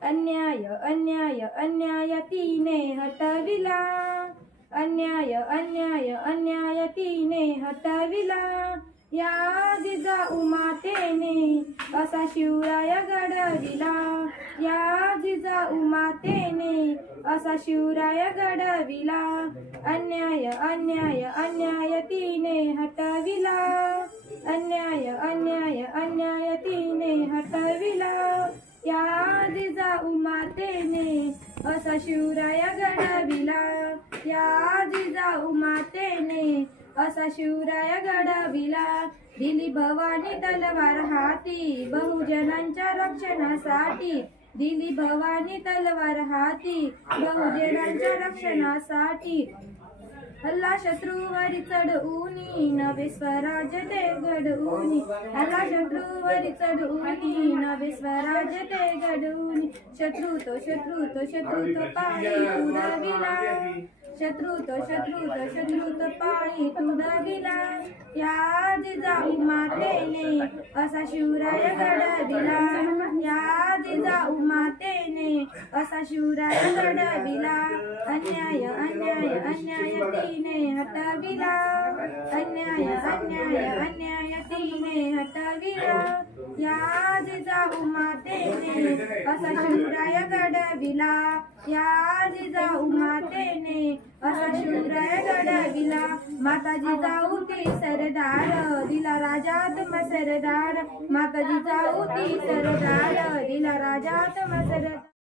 अन्याय अन्याय अन्याय तिने हटविला, अन्याय अन्याय अन्याय तिने हटविला, या जिजाऊ मातेने असा शिवराय घडविला, या जिजाऊ मातेने असा शिवराय घडविला, अन्याय अन्याय अन्याय तिने हटविला, अन्याय अन्याय अन्याय तिने हटविला, या जिजाऊ मातेने असा शिवराय घडविला, या जिजाऊ मातेने असा शिवराय घडविला, दिली भवानी तलवार हाती बहुजनांच्या रक्षणासाठी, दिली भवानी तलवार हाती बहुजनांच्या रक्षणासाठी, हल्ला शत्रूवरी चढऊनी नवे स्वराज्य ते घडऊनी, हल्ला शत्रूवरी चढऊनी नवे स्वराज्य ते घडऊनी, शत्रू तो पायी तुडविला, शत्रू तो पायी तुडविला, या जिजाऊ मातेने असा शिवराय घडविला, या जिजाऊ मातेने असा शिवराय घडविला, अन्याय अन्याय अन्याय तिने हटविला, अन्याय अन्याय अन्याय तिने हटविला, या जिजाऊ मातेने असा शिवराय घडविला, या जिजाऊ मातेने असा शिवराय घडविला, माता जिजाऊ ती सरदार दिला राजात सरदार, माता जिजाऊ ती सरदार दिला राजात सरदार.